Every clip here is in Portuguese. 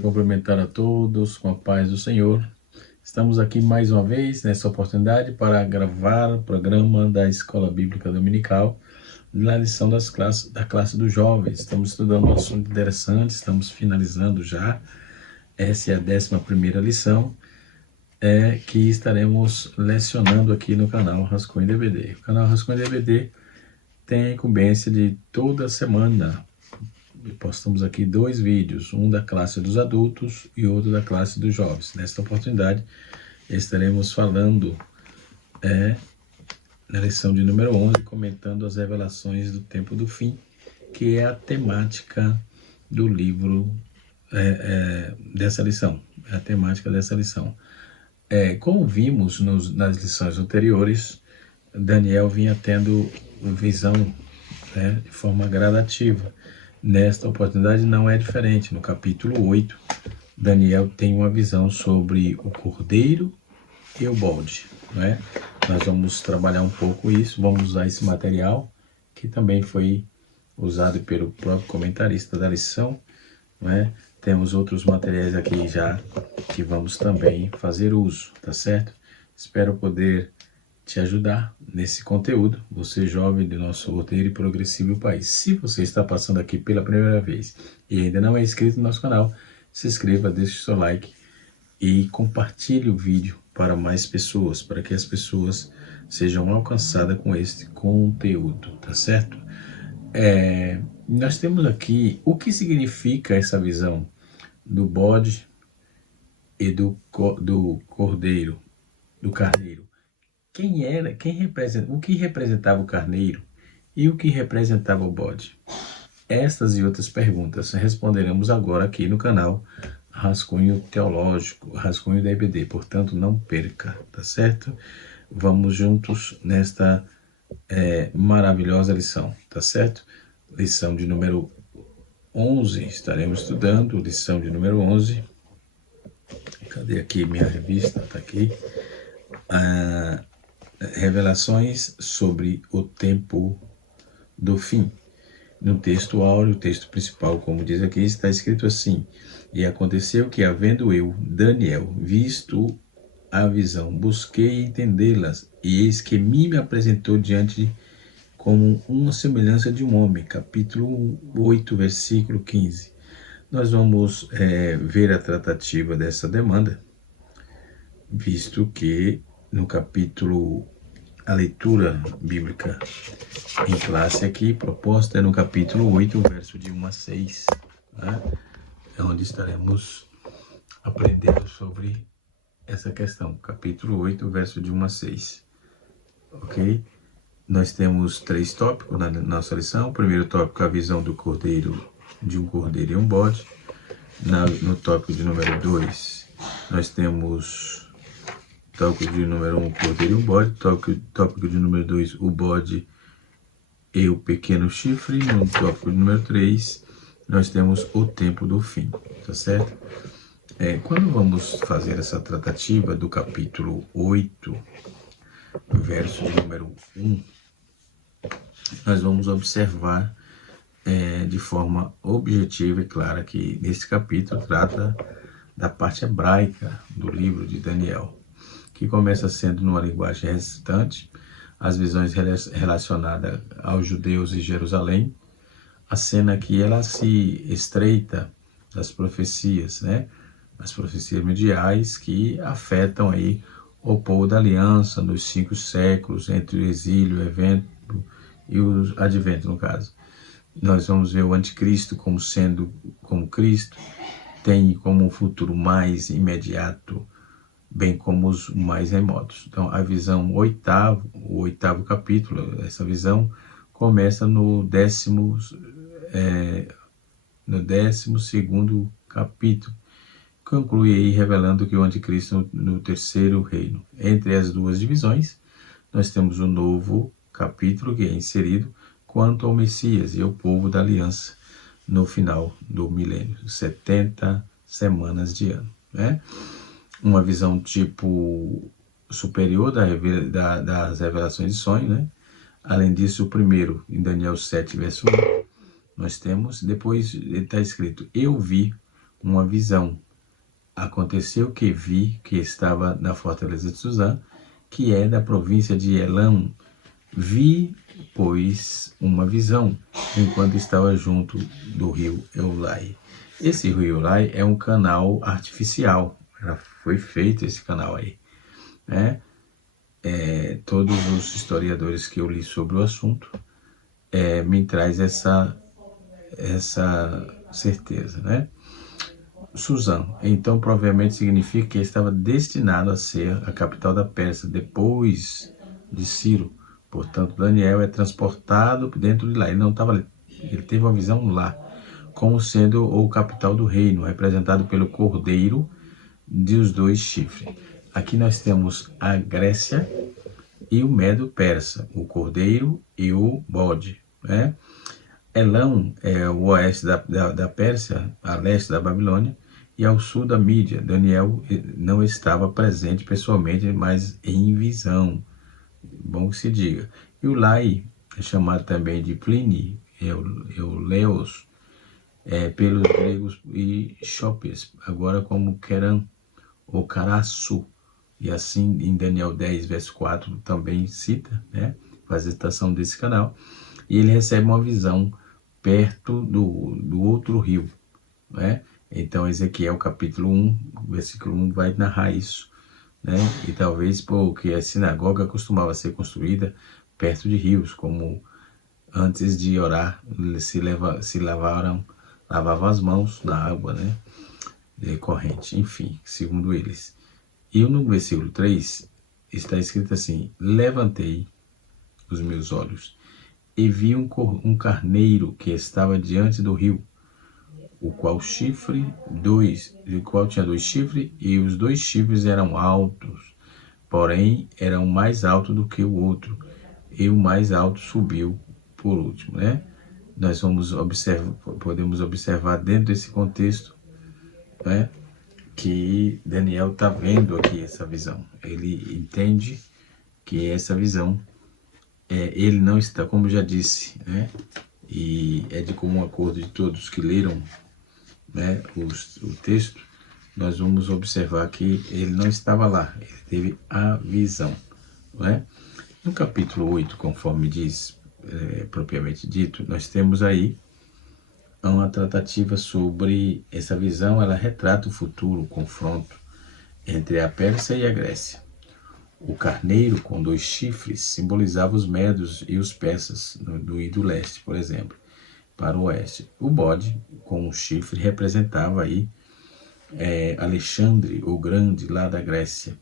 quero cumprimentar a todos com a paz do Senhor. Estamos aqui mais uma vez nessa oportunidade para gravar o programa da Escola Bíblica Dominical, na lição da classe dos jovens. Estamos estudando um assunto interessante, estamos finalizando já. Essa é a 11ª lição que estaremos lecionando aqui no canal Rascunho DVD. O canal Rascunho DVD tem a incumbência de toda semana postamos aqui 2 vídeos, um da classe dos adultos e outro da classe dos jovens. Nesta oportunidade estaremos falando na lição de número 11, comentando as revelações do tempo do fim, que é a temática do livro dessa lição, é a temática dessa lição. Como vimos nas lições anteriores, Daniel vinha tendo visão de forma gradativa. Nesta oportunidade não é diferente. No capítulo 8, Daniel tem uma visão sobre o cordeiro e o bode. Nós vamos trabalhar um pouco isso, vamos usar esse material, que também foi usado pelo próprio comentarista da lição. Temos outros materiais aqui já que vamos também fazer uso, tá certo? Espero poder te ajudar nesse conteúdo, você jovem do nosso roteiro e progressivo país. Se você está passando aqui pela primeira vez e ainda não é inscrito no nosso canal, se inscreva, deixe o seu like e compartilhe o vídeo para mais pessoas, para que as pessoas sejam alcançadas com este conteúdo, tá certo? Nós temos aqui o que significa essa visão do bode e do cordeiro, do carneiro. O que representava o carneiro e o que representava o bode? Estas e outras perguntas responderemos agora aqui no canal Rascunho Teológico, Rascunho DVD, portanto não perca, tá certo? Vamos juntos nesta maravilhosa lição, tá certo? Lição de número 11, estaremos estudando, lição de número 11. Cadê aqui minha revista? Tá aqui. Revelações sobre o tempo do fim. No texto áureo, o texto principal, como diz aqui, está escrito assim: e aconteceu que, havendo eu, Daniel, visto a visão, busquei entendê-las, e eis que me apresentou diante como uma semelhança de um homem. Capítulo 8, versículo 15. Nós vamos ver a tratativa dessa demanda, visto que no capítulo, a leitura bíblica em classe aqui, proposta é no capítulo 8, verso de 1 a 6, é onde estaremos aprendendo sobre essa questão. Capítulo 8, verso de 1 a 6, ok? Nós temos 3 tópicos na nossa lição. O primeiro tópico, a visão do cordeiro, de um cordeiro e um bode. No tópico de número 2, nós temos tópico de número 1, o cordeiro e o bode. Tópico de número 2, o bode e o pequeno chifre. No tópico de número 3, nós temos o tempo do fim, tá certo? Quando vamos fazer essa tratativa do capítulo 8, verso de número 1, nós vamos observar de forma objetiva e clara que nesse capítulo trata da parte hebraica do livro de Daniel, que começa sendo numa linguagem recitante, as visões relacionadas aos judeus e Jerusalém, a cena que ela se estreita das profecias, as profecias mundiais que afetam aí o povo da aliança nos 5 séculos, entre o exílio, o evento e o advento, no caso. Nós vamos ver o anticristo como Cristo, tem como um futuro mais imediato, bem como os mais remotos. Então, a visão o oitavo capítulo, essa visão começa no 12º capítulo, conclui aí revelando que o anticristo no 3º reino. Entre as duas divisões, nós temos um novo capítulo que é inserido quanto ao Messias e ao povo da aliança no final do milênio, 70 semanas de ano. Uma visão tipo superior das revelações de sonho, Além disso, o primeiro, em Daniel 7, verso 1, nós temos, depois está escrito: eu vi uma visão. Aconteceu que vi que estava na fortaleza de Suzã, que é da província de Elão. Vi, pois, uma visão, enquanto estava junto do rio Eulai. Esse rio Eulai é um canal artificial, já foi feito esse canal aí, né? Todos os historiadores que eu li sobre o assunto me traz essa certeza, né? Suzã, então provavelmente significa que estava destinado a ser a capital da Pérsia depois de Ciro. Portanto, Daniel é transportado dentro de lá. Ele não estava ali, ele teve uma visão lá, como sendo o capital do reino, representado pelo cordeiro de os dois chifres. Aqui nós temos a Grécia e o Medo-Persa, o cordeiro e o bode, né? Elão é o oeste da Pérsia, a leste da Babilônia, e ao sul da Mídia. Daniel não estava presente pessoalmente, mas em visão. Bom que se diga. E o Lai é chamado também de Pliny, Euleos, pelos gregos e Chopes, agora como Keran ou Caraçu. E assim em Daniel 10, verso 4, também cita, né, faz a citação desse canal. E ele recebe uma visão perto do outro rio, né? Então Ezequiel capítulo 1, versículo 1 vai narrar isso, né? E talvez porque a sinagoga costumava ser construída perto de rios, como antes de orar lavavam as mãos na água, né? Corrente, enfim, segundo eles. E no versículo 3 está escrito assim: levantei os meus olhos e vi um carneiro que estava diante do rio, o qual tinha dois chifres, e os dois chifres eram altos, porém eram mais altos do que o outro, e o mais alto subiu por último, né? Nós podemos observar dentro desse contexto, né, que Daniel está vendo aqui essa visão. Ele entende que essa visão ele não está, como já disse, né? E é de comum acordo de todos que leram, né, o texto, nós vamos observar que ele não estava lá, ele teve a visão, né? No capítulo 8, conforme diz, propriamente dito, nós temos aí uma tratativa sobre essa visão. Ela retrata o futuro confronto entre a Pérsia e a Grécia. O carneiro com dois chifres simbolizava os medos e os persas do leste, por exemplo, para o oeste. O bode com um chifre representava aí Alexandre o Grande, lá da Grécia,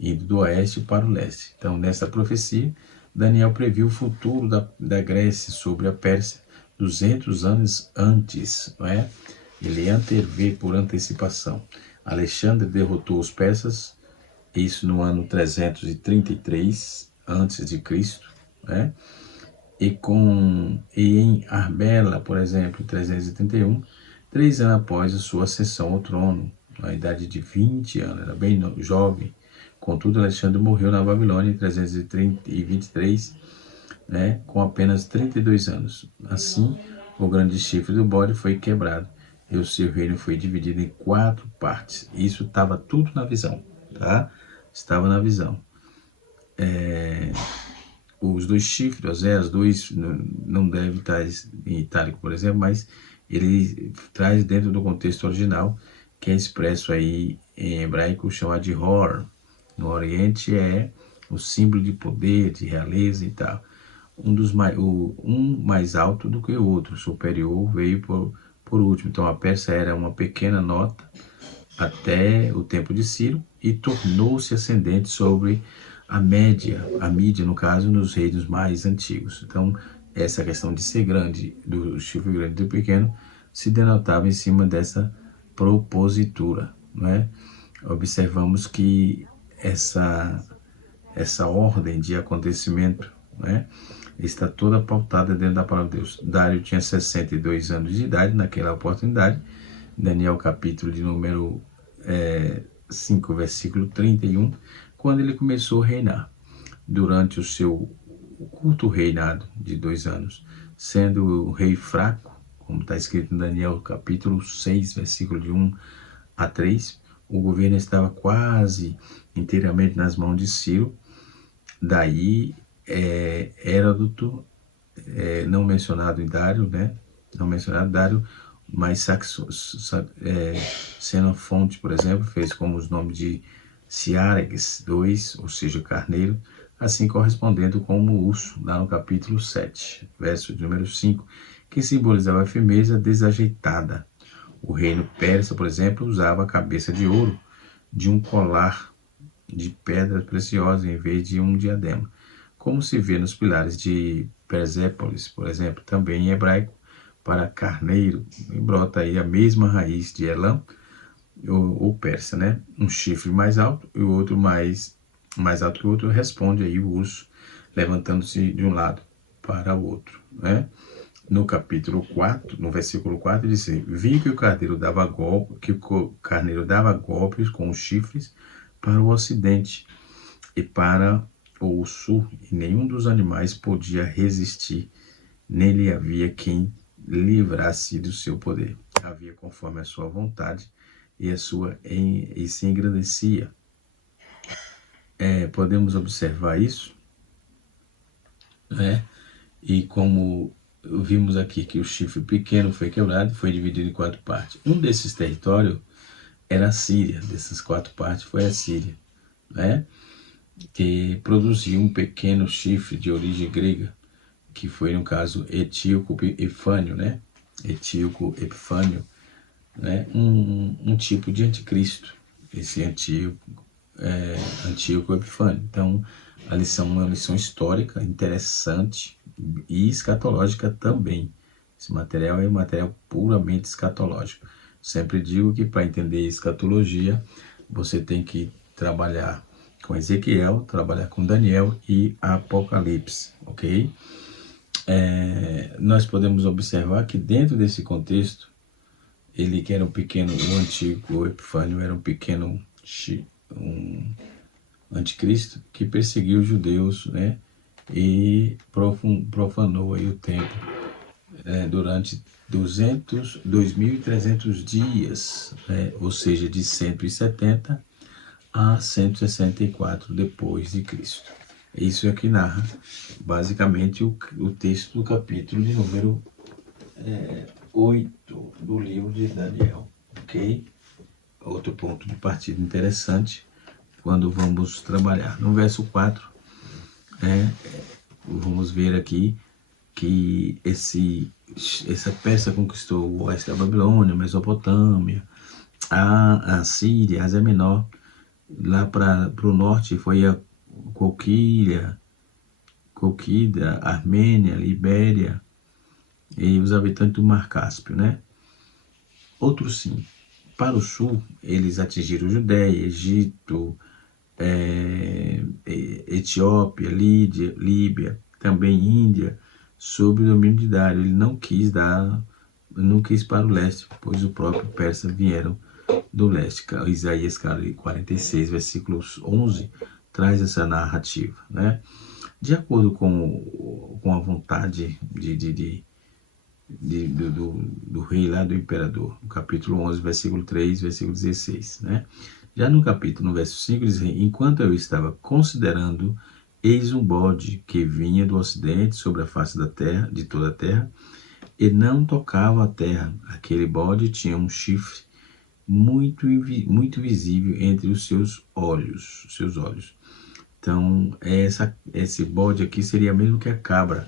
indo do oeste para o leste. Então, nessa profecia, Daniel previu o futuro da Grécia sobre a Pérsia 200 anos antes, não é? Ele antevê por antecipação. Alexandre derrotou os persas, isso no ano 333 a.C., né? E em Arbela, por exemplo, em 331, 3 anos após a sua ascensão ao trono, na idade de 20 anos, era bem jovem. Contudo, Alexandre morreu na Babilônia em 323, né, com apenas 32 anos. Assim, o grande chifre do bode foi quebrado e o seu reino foi dividido em 4 partes. Isso estava tudo na visão, tá? Estava na visão. Os dois chifres, os dois, não deve estar em itálico, por exemplo, mas ele traz dentro do contexto original, que é expresso aí em hebraico, chamado de Hor. No Oriente é o símbolo de poder, de realeza e tal. Um mais alto do que o outro, superior veio por último. Então a Pérsia era uma pequena nota até o tempo de Ciro e tornou-se ascendente sobre a mídia, no caso, nos reinos mais antigos. Então, essa questão de ser grande, do chifre grande e do pequeno, se denotava em cima dessa propositura, não é? Observamos que essa ordem de acontecimento, né, está toda pautada dentro da palavra de Deus. Dário tinha 62 anos de idade naquela oportunidade. Daniel capítulo de número 5, versículo 31, quando ele começou a reinar, durante o seu curto reinado de 2 anos, sendo o rei fraco, como está escrito em Daniel capítulo 6, versículo de 1 a 3, o governo estava quase inteiramente nas mãos de Ciro. Daí, Heródoto, não mencionado em Dário, né? Não mencionado Dário, mas Xenofonte, por exemplo, fez como os nomes de Ciareges 2, ou seja, carneiro, assim correspondendo com o urso, lá no capítulo 7, verso de número 5, que simbolizava a firmeza desajeitada. O reino persa, por exemplo, usava a cabeça de ouro de um colar de pedras preciosas em vez de um diadema, como se vê nos pilares de Persépolis, por exemplo, também em hebraico, para carneiro, e brota aí a mesma raiz de Elam, ou persa, né? Um chifre mais alto e o outro mais alto que o outro, responde aí o urso, levantando-se de um lado para o outro, né? No capítulo 4, no versículo 4, diz assim: vi que o carneiro dava golpes com os chifres para o ocidente e para o sul, e nenhum dos animais podia resistir, nele havia quem livrasse do seu poder. Havia conforme a sua vontade e se engrandecia. Podemos observar isso, né? E como vimos aqui que o chifre pequeno foi quebrado, foi dividido em 4 partes. Um desses territórios era a Síria, dessas 4 partes foi a Síria, né? Que produziu um pequeno chifre de origem grega, que foi no caso Etíoco Epifânio, né? Etíoco Epifânio, né? Um tipo de anticristo, esse Antíoco Epifânio. Então, a lição é uma lição histórica, interessante e escatológica também. Esse material é um material puramente escatológico. Sempre digo que para entender escatologia, você tem que trabalhar com Ezequiel, trabalhar com Daniel e Apocalipse, ok? Nós podemos observar que dentro desse contexto, ele que era o antigo Epifânio era um anticristo que perseguiu os judeus, né? E profanou aí o templo durante 2.300 dias, né? Ou seja, de 170 a 164 depois de Cristo. Isso é que narra basicamente o texto do capítulo de número 8 do livro de Daniel, ok? Outro ponto de partida interessante quando vamos trabalhar. No verso 4, vamos ver aqui que essa Pérsia conquistou o oeste da Babilônia, Mesopotâmia, a Síria, a Ásia Menor. Lá para o norte foi a Colquida, Armênia, Libéria e os habitantes do Mar Cáspio, né? Outros sim. Para o sul, eles atingiram Judéia, Egito, Etiópia, Líbia, também Índia, sob o domínio de Dário. Ele não quis para o leste, pois o próprio persa vieram do leste. Isaías 46, versículos 11, traz essa narrativa, né? De acordo com a vontade do rei lá, do imperador, no capítulo 11, versículo 3, versículo 16, né? Já no capítulo, no verso 5, diz: enquanto eu estava considerando, eis um bode que vinha do ocidente sobre a face da terra, de toda a terra, e não tocava a terra. Aquele bode tinha um chifre muito visível entre os seus olhos. Então, esse bode aqui seria mesmo que a cabra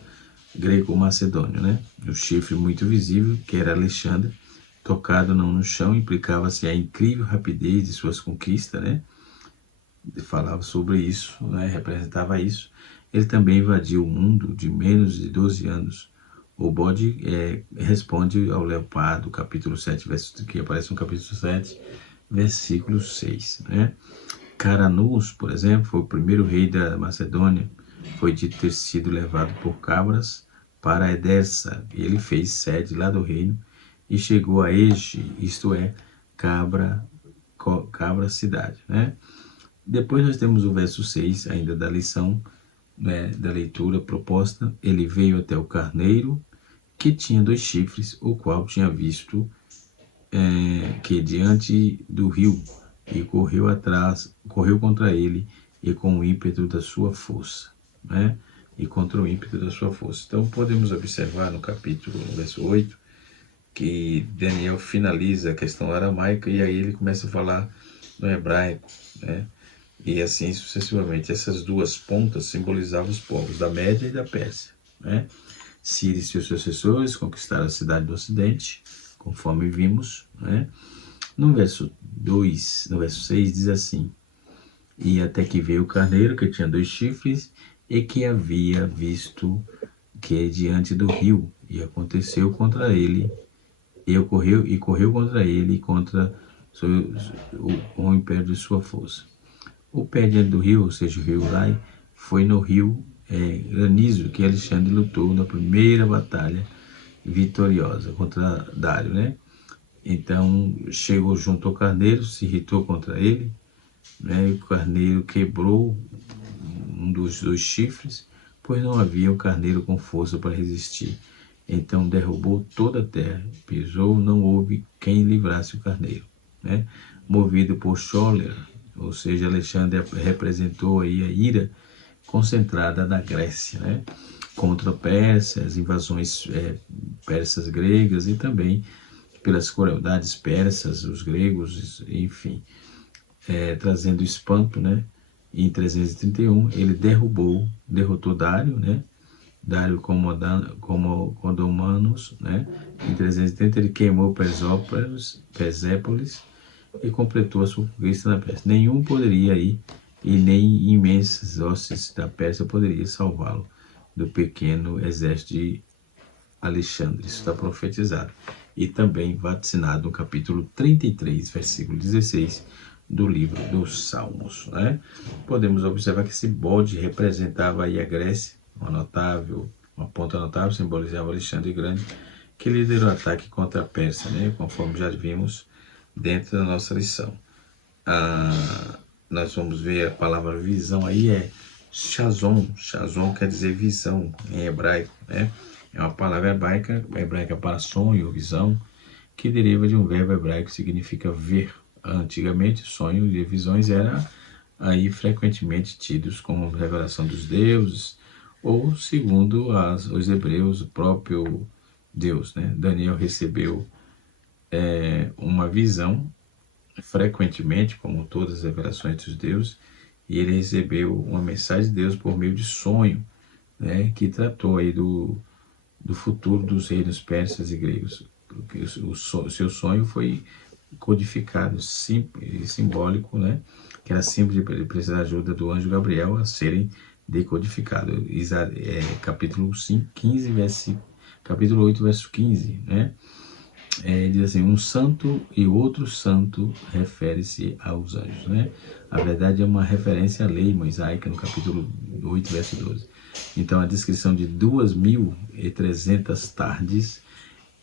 greco-macedônio, né? O chifre muito visível, que era Alexandre, tocado não no chão, implicava-se a incrível rapidez de suas conquistas, né? Falava sobre isso, né? Representava isso. Ele também invadiu o mundo de menos de 12 anos. O bode responde ao leopardo, capítulo 7, que aparece no capítulo 7, versículo 6, né? Caranus, por exemplo, foi o primeiro rei da Macedônia. Foi dito ter sido levado por cabras para Edessa. Ele fez sede lá do reino e chegou a Este, isto é, cabra cidade, né? Depois nós temos o verso 6, ainda da lição, né, da leitura proposta. Ele veio até o carneiro que tinha 2 chifres, o qual tinha visto que diante do rio, e correu contra ele, e com o ímpeto da sua força, né? E contra o ímpeto da sua força. Então podemos observar no capítulo, no verso 8, que Daniel finaliza a questão aramaica, e aí ele começa a falar no hebraico, né? E assim sucessivamente. Essas duas pontas simbolizavam os povos da Média e da Pérsia, né? Ciro e seus sucessores conquistaram a cidade do Ocidente, conforme vimos, né? No verso 6 diz assim: e até que veio o carneiro, que tinha 2 chifres, e que havia visto que diante do rio, e aconteceu contra ele, correu contra ele, contra o império de sua força. O pé diante do rio, ou seja, o rio Ulai, foi no rio Granizo que Alexandre lutou na primeira batalha vitoriosa contra Dário, né? Então chegou junto ao carneiro, se irritou contra ele, né? E o carneiro quebrou um dos 2 chifres, pois não havia o carneiro com força para resistir. Então derrubou toda a terra, pisou, não houve quem livrasse o carneiro, né? Movido por Scholler, ou seja, Alexandre representou aí a ira concentrada da Grécia, né? Contra persas, invasões persas gregas, e também pelas crueldades persas, os gregos, enfim, trazendo espanto, né? Em 331 ele derrotou Dário, né? Dário Codomanos, né? Em 330 ele queimou Persépolis e completou a sua conquista na Pérsia. Nenhum poderia ir, e nem imensas hostes da Pérsia poderia salvá-lo do pequeno exército de Alexandre. Isso está profetizado e também vaticinado no capítulo 33, versículo 16 do livro dos Salmos, né? Podemos observar que esse bode representava aí a Grécia, uma ponta notável, simbolizava Alexandre Grande, que liderou o ataque contra a Pérsia, né? Conforme já vimos dentro da nossa lição. Nós vamos ver a palavra visão aí, é Shazon. Shazon quer dizer visão em hebraico, né? É uma palavra hebraica para sonho, visão, que deriva de um verbo hebraico que significa ver. Antigamente, sonhos e visões eram aí frequentemente tidos como revelação dos deuses, ou segundo os hebreus, o próprio Deus, né? Daniel recebeu uma visão frequentemente, como todas as revelações dos deuses, e ele recebeu uma mensagem de Deus por meio de sonho, né? Que tratou aí do futuro dos reinos persas e gregos. O seu sonho foi codificado, simbólico, né? Que era simples de precisar da ajuda do anjo Gabriel a serem decodificados. Capítulo 8, verso 15, né? Diz assim: um santo e outro santo refere-se aos anjos, né? A verdade é uma referência à lei mosaica no capítulo 8, verso 12. Então a descrição de 2.300 tardes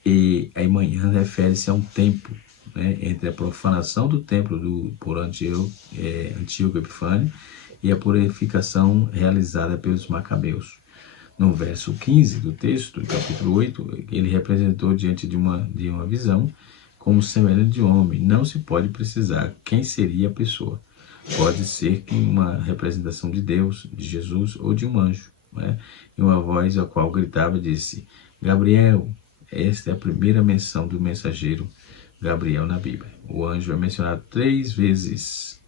e a manhã refere-se a um tempo, né? Entre a profanação do templo por Antíoco Epifânio e a purificação realizada pelos macabeus. No verso 15 do texto, do capítulo 8, ele representou diante de uma visão como semelhante de homem. Não se pode precisar quem seria a pessoa. Pode ser que uma representação de Deus, de Jesus ou de um anjo, né? E uma voz a qual gritava disse: Gabriel. Esta é a primeira menção do mensageiro Gabriel na Bíblia. O anjo é mencionado 3 vezes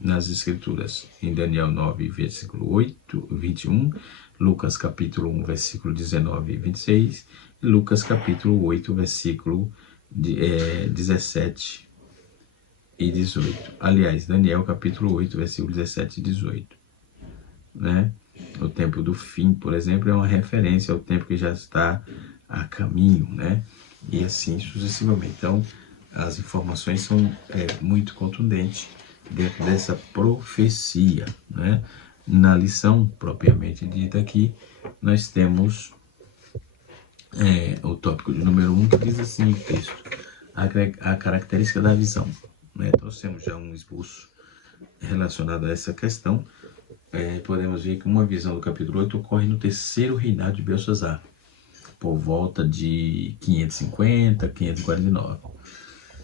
nas Escrituras, em Daniel 9, versículo 21, Lucas capítulo 1, versículo 19 e 26, e Lucas capítulo 8, versículo 17 e 18. Aliás, Daniel capítulo 8, versículo 17 e 18. Né? O tempo do fim, por exemplo, é uma referência ao tempo que já está a caminho, né? E assim sucessivamente. Então, as informações são muito contundentes dentro dessa profecia, né? Na lição propriamente dita aqui, nós temos o tópico de número 1, que diz assim o texto: a característica da visão, né? Trouxemos já um esboço relacionado a essa questão. Podemos ver que uma visão do capítulo 8 ocorre no 3º reinado de Belsazar. por volta de 550, 549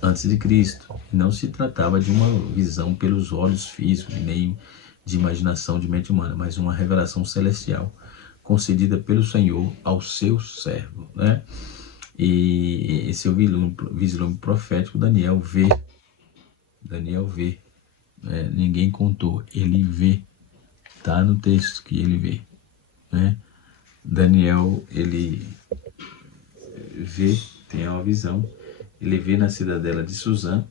antes de Cristo. Não se tratava de uma visão pelos olhos físicos, nem de imaginação de mente humana, mas uma revelação celestial concedida pelo Senhor ao seu servo, né? E esse é o vislumbre profético. Daniel vê, né? Ninguém contou, ele vê, tá no texto que ele vê, né? Daniel, ele vê, tem uma visão, ele vê na cidadela de Suzã,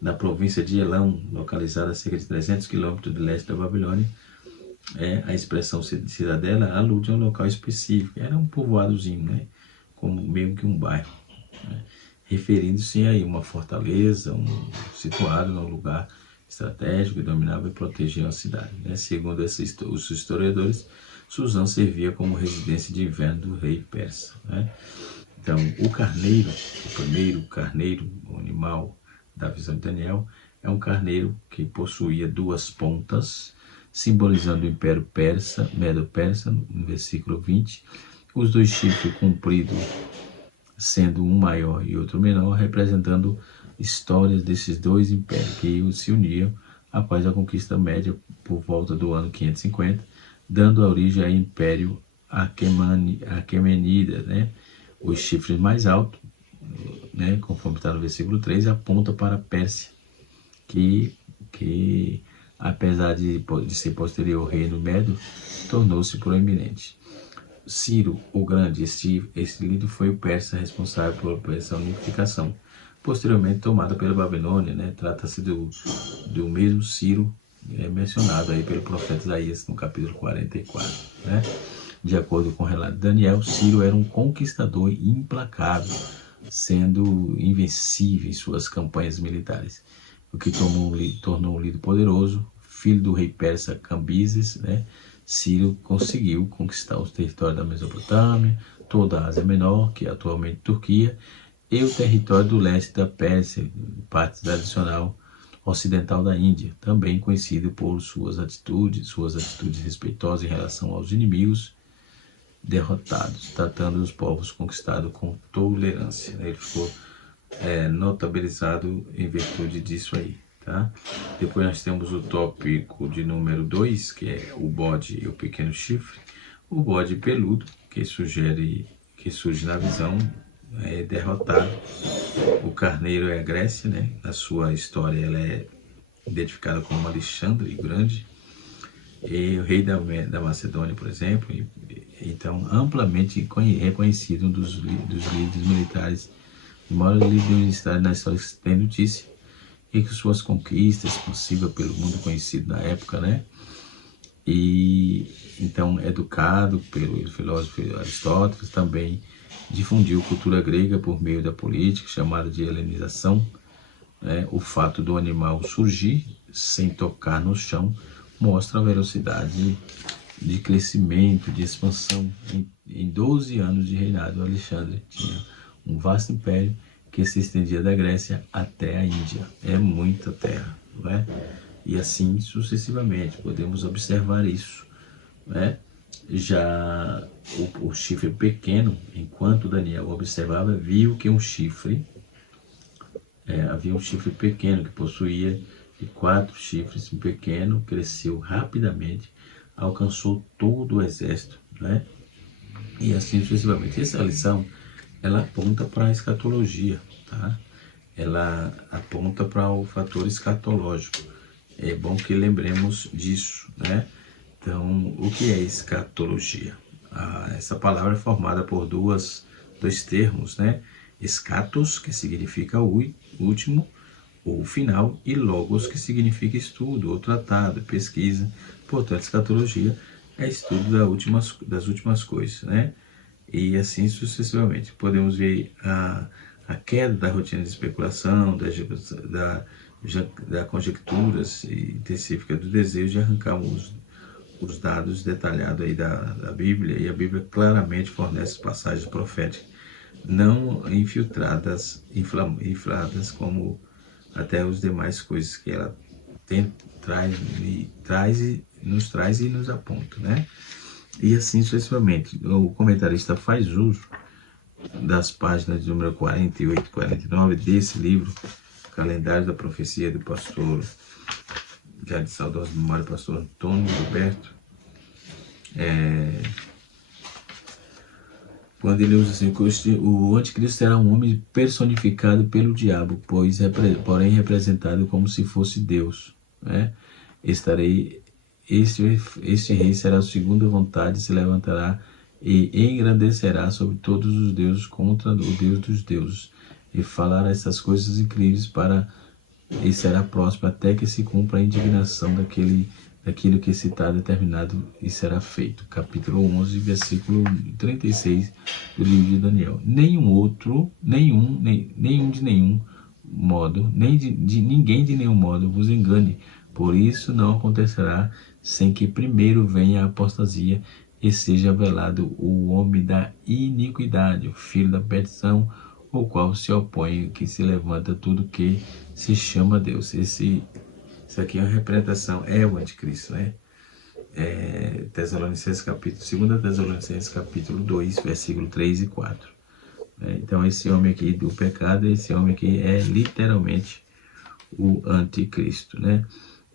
na província de Elão, localizada a cerca de 300 quilômetros do leste da Babilônia. A expressão cidadela alude a um local específico, era um povoadozinho, né? Como meio que um bairro, né? Referindo-se a uma fortaleza, situado num lugar estratégico que dominava e protegia a cidade, né? Segundo os historiadores, Suzã servia como residência de inverno do rei persa, né? Então, o carneiro, o primeiro carneiro, o animal da visão de Daniel, é um carneiro que possuía duas pontas, simbolizando o Império Persa, Medo-Persa, no versículo 20. Os dois chifres compridos, sendo um maior e outro menor, representando histórias desses dois impérios que se uniam após a conquista média por volta do ano 550, dando origem ao Império Aquemenida, né? Os chifres mais altos, né, conforme está no versículo 3, aponta para a Pérsia, que apesar de ser posterior ao reino Medo, tornou-se proeminente. Ciro o Grande, este líder foi o persa responsável por essa unificação, posteriormente tomada pela Babilônia, né? Trata-se do mesmo Ciro mencionado aí pelo profeta Isaías no capítulo 44, né? De acordo com o relato de Daniel, Ciro era um conquistador implacável, sendo invencível em suas campanhas militares, o que tornou um líder poderoso. Filho do rei persa Cambises, né? Ciro conseguiu conquistar os territórios da Mesopotâmia, toda a Ásia Menor, que é atualmente Turquia, e o território do leste da Pérsia, parte tradicional ocidental da Índia, também conhecido por suas atitudes respeitosas em relação aos inimigos derrotados, tratando os povos conquistados com tolerância. Ele ficou notabilizado em virtude disso aí, tá? Depois nós temos o tópico de número 2, que é o bode e o pequeno chifre. O bode peludo, que surge na visão, é derrotado. O carneiro é a Grécia, né? A sua história ela é identificada como Alexandre o Grande, e o rei da Macedônia, por exemplo. Então, amplamente reconhecido, um dos líderes militares, o maior líder militar na história que se tem notícia, e com suas conquistas expansivas pelo mundo conhecido na época, né? E então, educado pelo filósofo Aristóteles, também difundiu cultura grega por meio da política, chamada de helenização, né? O fato do animal surgir sem tocar no chão mostra a velocidade de crescimento, de expansão. Em 12 anos de reinado, Alexandre tinha um vasto império que se estendia da Grécia até a Índia. É muita terra, não é? E assim sucessivamente, podemos observar isso, né? Já o chifre pequeno, enquanto Daniel observava, viu que havia um chifre pequeno que possuía de 4 chifres. Um pequeno cresceu rapidamente, alcançou todo o exército, né? E assim sucessivamente. Essa lição, ela aponta para a escatologia, tá? Ela aponta para o fator escatológico. É bom que lembremos disso, né? Então, o que é escatologia? Essa palavra é formada por dois termos, né? Escatos, que significa o último, ou final, e logos, que significa estudo, ou tratado, pesquisa. Portanto, escatologia é estudo das últimas coisas, né? E assim sucessivamente. Podemos ver a queda da rotina de especulação, da conjecturas intensifica do desejo de arrancar os dados detalhados aí da Bíblia, e a Bíblia claramente fornece passagens proféticas não infiltradas como até as demais coisas que ela nos traz e nos aponta, né? E assim sucessivamente. O comentarista faz uso das páginas de número 48 e 49 desse livro, Calendário da Profecia do Pastor, já de saudosa memória, pastor Antônio Roberto, quando ele usa assim, o anticristo será um homem personificado pelo diabo, porém representado como se fosse Deus, né? Este rei será segundo a vontade, se levantará e engrandecerá sobre todos os deuses contra o Deus dos deuses, e falará essas coisas incríveis e será próximo até que se cumpra a indignação daquilo que está determinado e será feito. Capítulo 11, versículo 36 do livro de Daniel. Ninguém de nenhum modo vos engane, por isso não acontecerá sem que primeiro venha a apostasia e seja velado o homem da iniquidade, o filho da perdição, o qual se opõe, que se levanta tudo que se chama Deus. Isso aqui é uma representação, é o anticristo, né? 2 Tessalonicenses capítulo 2, versículo 3 e 4. Então esse homem aqui do pecado, esse homem aqui é literalmente o anticristo, né?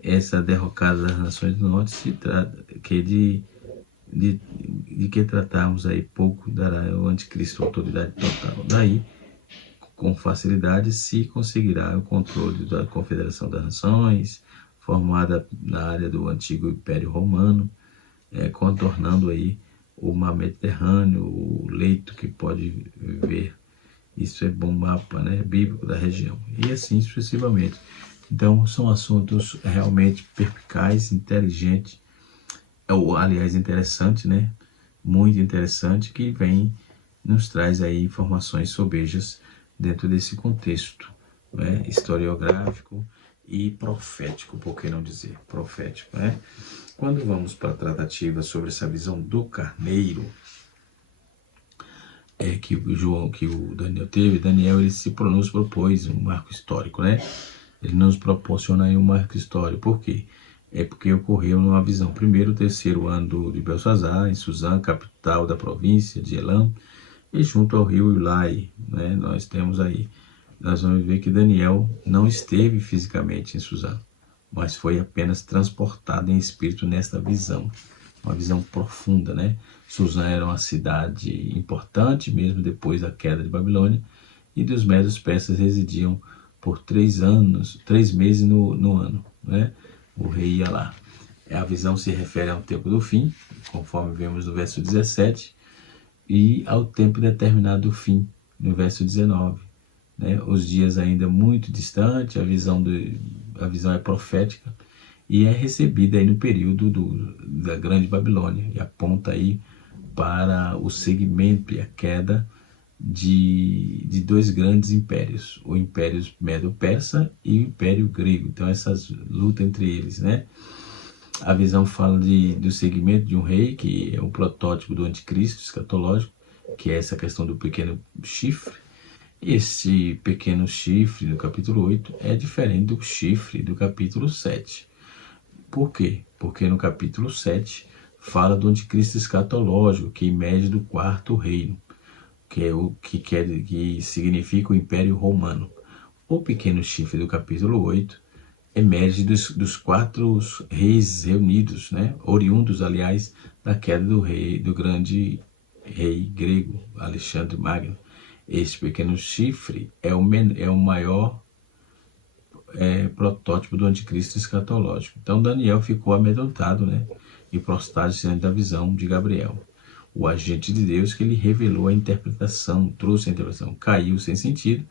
Essa derrocada das nações do norte se trata de que tratarmos aí pouco, dará o anticristo autoridade total. Daí, com facilidade, se conseguirá o controle da Confederação das Nações, formada na área do antigo Império Romano, contornando aí o mar Mediterrâneo, o leito que pode ver. Isso é bom mapa, né, bíblico da região. E assim sucessivamente. Então, são assuntos realmente perspicazes, inteligentes, aliás, interessante, né? Muito interessante, que nos traz aí informações sobejas dentro desse contexto, né? Historiográfico e profético, por que não dizer profético, né? Quando vamos para a tratativa sobre essa visão do carneiro, que o Daniel teve, Daniel ele nos propôs um marco histórico, né? Ele nos proporciona aí um marco histórico. Por quê? Porque ocorreu numa visão. Primeiro, o terceiro ano de Belsazar, em Suzã, capital da província de Elam, e junto ao rio Ulai, né? Nós vamos ver que Daniel não esteve fisicamente em Suzã, mas foi apenas transportado em espírito nesta visão. Uma visão profunda, né? Suzã era uma cidade importante, mesmo depois da queda de Babilônia, e dos médios persas residiam por 3 meses no ano, né? O rei ia lá. A visão se refere ao tempo do fim, conforme vemos no verso 17, e ao tempo determinado do fim, no verso 19. Né? Os dias ainda muito distantes, a visão é profética, e é recebida aí no período da Grande Babilônia, e aponta aí para o segmento e a queda de 2 grandes impérios, o Império Medo-Persa e o Império Grego. Então essas lutas entre eles, né? A visão fala do segmento de um rei, que é o protótipo do anticristo escatológico, que é essa questão do pequeno chifre. Esse pequeno chifre do capítulo 8 é diferente do chifre do capítulo 7. Por quê? Porque no capítulo 7 fala do anticristo escatológico, que emerge do 4º reino, que é que significa o Império Romano. O pequeno chifre do capítulo 8 emerge dos 4 reis reunidos, né? Oriundos, aliás, da queda do grande rei grego, Alexandre Magno. Este pequeno chifre é o maior protótipo do anticristo escatológico. Então Daniel ficou amedrontado, né? E prostrado diante da visão de Gabriel, o agente de Deus, que lhe revelou a interpretação, trouxe a interpretação. Caiu sem sentido,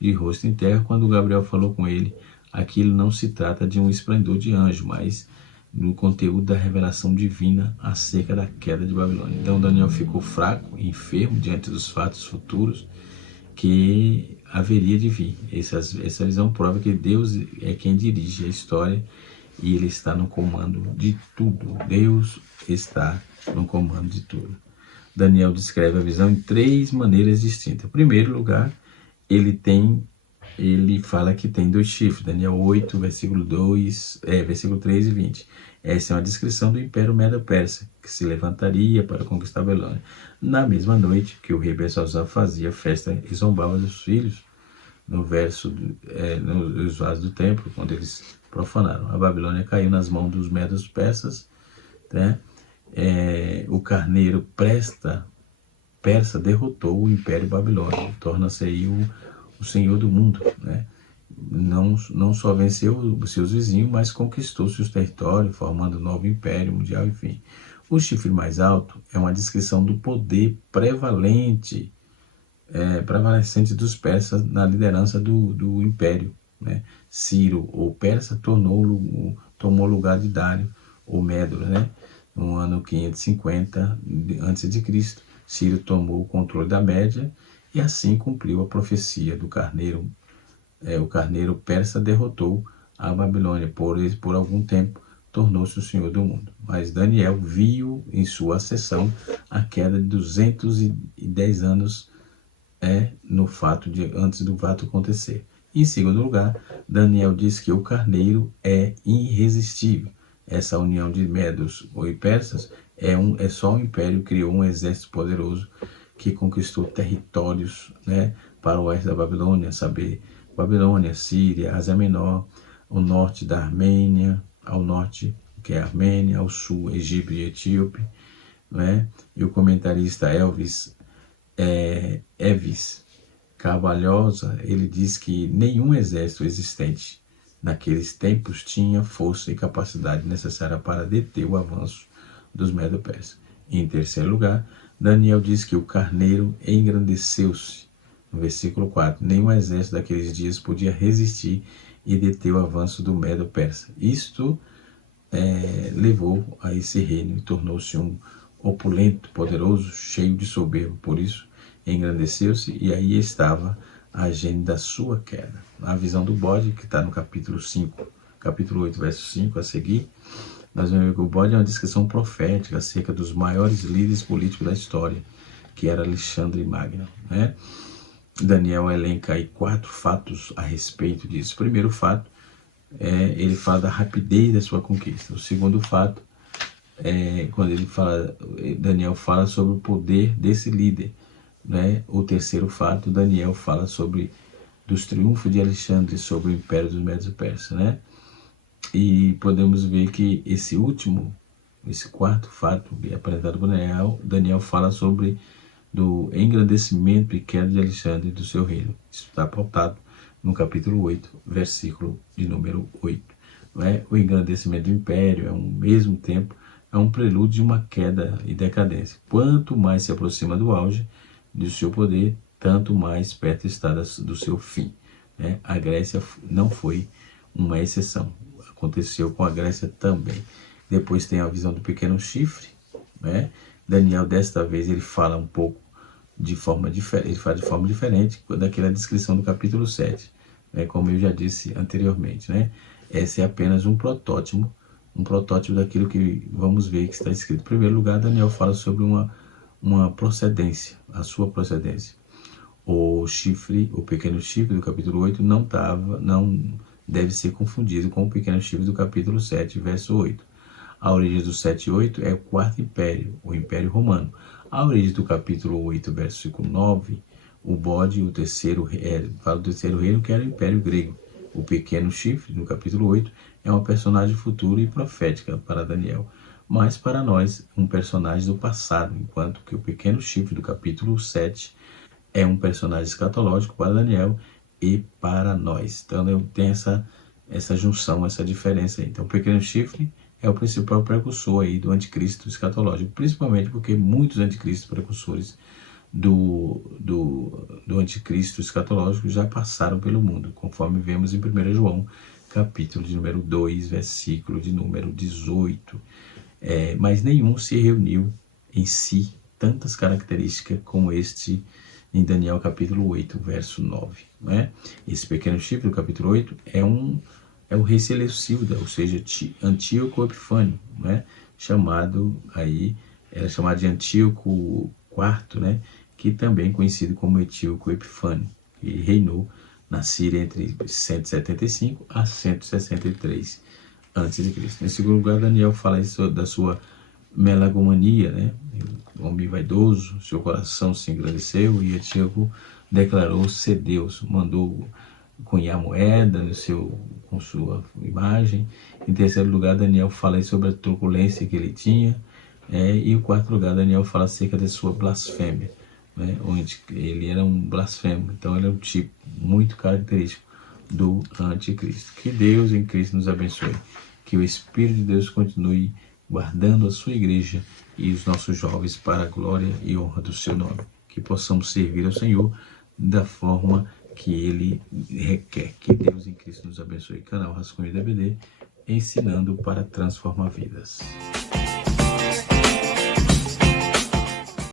de rosto em terra, quando Gabriel falou com ele. Aquilo não se trata de um esplendor de anjo, mas no conteúdo da revelação divina acerca da queda de Babilônia. Então Daniel ficou fraco e enfermo diante dos fatos futuros que haveria de vir. Essa visão prova que Deus é quem dirige a história e Ele está no comando de tudo. Deus está no comando de tudo. Daniel descreve a visão em 3 maneiras distintas. Em primeiro lugar, ele tem ele fala que tem 2 chifres, Daniel 8, versículo 3 e 20. Essa é uma descrição do Império Medo-Persa, que se levantaria para conquistar a Babilônia. Na mesma noite que o rei Belsazar fazia festa e zombava dos filhos, no verso, nos vasos do templo, quando eles profanaram. A Babilônia caiu nas mãos dos medos persas, né? O carneiro persa derrotou o Império Babilônico, torna-se aí o senhor do mundo, né? Não só venceu os seus vizinhos, mas conquistou seus territórios, formando um novo império mundial, enfim. O chifre mais alto é uma descrição do poder prevalecente dos persas na liderança do império, né? Ciro, ou persa, tomou lugar de Dário, ou Médoro, né? No ano 550 a.C., Ciro tomou o controle da Média e assim cumpriu a profecia do carneiro. O carneiro persa derrotou a Babilônia por algum tempo, tornou-se o senhor do mundo. Mas Daniel viu em sua ascensão a queda de 210 anos antes do fato acontecer. Em segundo lugar, Daniel diz que o carneiro é irresistível. Essa união de medos e persas é só um império, criou um exército poderoso que conquistou territórios, né, para o oeste da Babilônia, saber Babilônia, Síria, Ásia Menor, o norte da Armênia, ao norte, que é a Armênia, ao sul, Egito e Etíope, né? E o comentarista Eves Cavalhosa, ele diz que nenhum exército existente naqueles tempos tinha força e capacidade necessária para deter o avanço dos Medo-Persas. Em terceiro lugar, Daniel diz que o carneiro engrandeceu-se. No versículo 4, nenhum exército daqueles dias podia resistir e deter o avanço do Medo-Persa. Isto levou a esse reino e tornou-se um opulento, poderoso, cheio de soberba. Por isso, engrandeceu-se e aí estava a gênese da sua queda. A visão do bode, que está no capítulo 8, verso 5 a seguir, nós vamos ver que o bode é uma descrição profética acerca dos maiores líderes políticos da história, que era Alexandre Magno, né? Daniel elenca aí 4 fatos a respeito disso. O primeiro fato, ele fala da rapidez da sua conquista. O segundo fato, quando Daniel fala sobre o poder desse líder, né? O terceiro fato, Daniel fala dos triunfos de Alexandre sobre o Império dos Medos e Persas, né? E podemos ver que esse quarto fato apresentado por Daniel fala sobre do engrandecimento e queda de Alexandre e do seu reino. Isso está pautado no capítulo 8, versículo de número 8. O engrandecimento do império, ao mesmo tempo, é um prelúdio de uma queda e decadência. Quanto mais se aproxima do auge do seu poder, tanto mais perto está do seu fim. A Grécia não foi uma exceção. Aconteceu com a Grécia também. Depois tem a visão do pequeno chifre. Daniel, desta vez, ele fala um pouco de forma diferente daquela descrição do capítulo 7, como eu já disse anteriormente, Esse é apenas um protótipo daquilo que vamos ver que está escrito. Em primeiro lugar, Daniel fala sobre uma procedência, a sua procedência. O pequeno chifre do capítulo 8 não deve ser confundido com o pequeno chifre do capítulo 7, verso 8. A origem do 7 e 8 é o quarto império, o Império Romano. A origem do capítulo 8, versículo 9, o bode, fala do terceiro reino, que era o Império Grego. O pequeno chifre, no capítulo 8, é uma personagem futura e profética para Daniel, mas para nós, um personagem do passado, enquanto que o pequeno chifre do capítulo 7 é um personagem escatológico para Daniel e para nós. Então, tem essa junção, essa diferença aí. Então, o pequeno chifre é o principal precursor aí do anticristo escatológico, principalmente porque muitos anticristos precursores do anticristo escatológico já passaram pelo mundo, conforme vemos em 1 João, capítulo de número 2, versículo de número 18. Mas nenhum se reuniu em si tantas características como este em Daniel capítulo 8, verso 9. Esse pequeno chifre do capítulo 8 é o rei Seleucida, ou seja, Antíoco Epifânio, era chamado de Antíoco IV, que também conhecido como Antíoco Epifânio, que reinou na Síria entre 175 a 163 a.C. Em segundo lugar, Daniel fala isso da sua melagomania, né? O homem vaidoso, seu coração se engrandeceu e Antíoco declarou ser Deus, mandou cunhar moeda com sua imagem. Em terceiro lugar, Daniel fala sobre a truculência que ele tinha, e em quarto lugar, Daniel fala acerca da sua blasfêmia, né? Onde ele era um blasfemo, então ele é um tipo muito característico do anticristo. Que Deus em Cristo nos abençoe, que o Espírito de Deus continue guardando a sua igreja e os nossos jovens para a glória e honra do seu nome, que possamos servir ao Senhor da forma que Ele requer. Que Deus em Cristo nos abençoe. Canal Rascunho DVD, ensinando para transformar vidas.